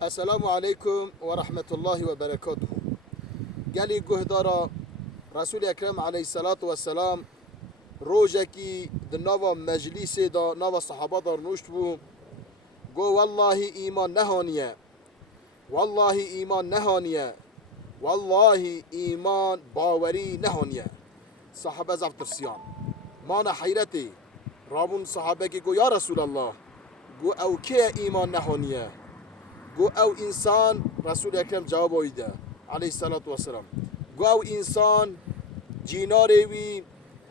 السلام عليكم ورحمة الله وبركاته. قالي قهدارا رسول أكرم عليه الصلاة والسلام روجكي دنوا مجلس دا نوا صحابة دار نشتبو قو والله إيمان نهانية، والله إيمان نهانية، والله إيمان باوري نهانية. صحابة زفتر سيان مانا حيرتي رابون صحابة قو يا رسول الله قو أو كي إيمان نهانية گو او انسان رسول اکرم جواب آیده علیه الصلاة والسلام گو او انسان جیناری وی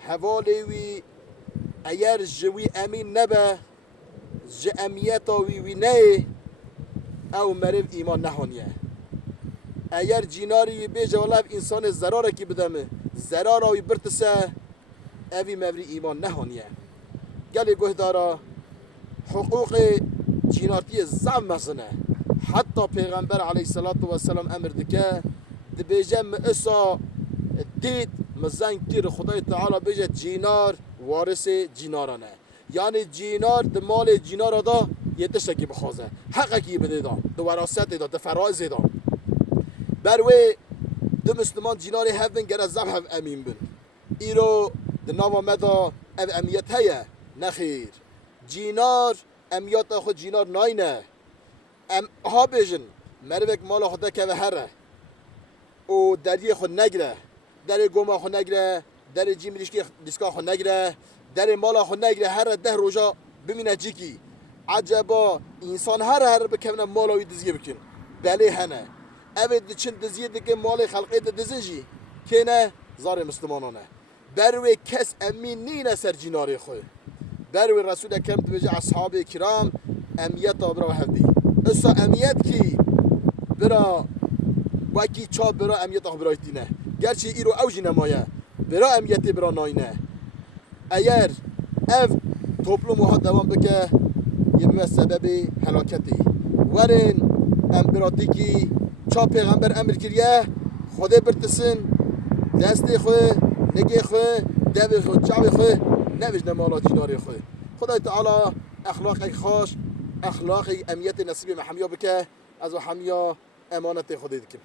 حوالی وی ایر جوی امین نبه ج امیتا وی نه او مرو ایمان نهانیه ایر جیناری وی بیجه والا انسان زراره کی بدمه زراره وی برتسه اوی موری ایمان نهانیه گلی گوه دارا حقوق جینارتی زم مزنه حتى پیغمبر علیه الصلاة والسلام امر دکه دبیجه مئسا دید مزنگ تیر خدای تعالی بیجه جینار وارث جینارانه یعنی جینار دمال جینار دا یه تشتکی بخوازه حقه کی بده دا دو وراست دا دو فرائض دا بروی دو مسلمان جیناری هفن گره زب هف امین بن ایرو دناوا مدا او امیت هیه نخیر جینار امیت خود جینار ناینه ام ها بیجن مروک مال خود که هره و دری خود نگره در گوما خود نگره در جیم دیسکا خود نگره در مال خود نگره هر ده روزا ببینه جیکی عجبا انسان هر بکنه مال وی دزیه بکن بله هنه اوه چند دزیه دکه مال خلقه دزنجی که نه زار مسلمانانه بروی کس امین نینه سر جیناری خود بروی رسول اکرم بجه اصحاب کرام امیت آبرا و هفدی اسا امیت کی برا وکی چا برا امیت آخ برایت دینه گرچه ایرو اوجی نمایه برا امیت برا ناینه اگر اف توپلوم ها دوام بکه یه به سبب حلاکتی ورن امپراتیکی چا پیغمبر امر کریه خوده برتسن دستی خواه نگی خواه دوی خواه چاوی خواه نویش نمالا جیناری خواه خدای تعالی اخلاق خوش اخلاق امیت نصیب محمیا بکه از و حمیا امانت خودی دکن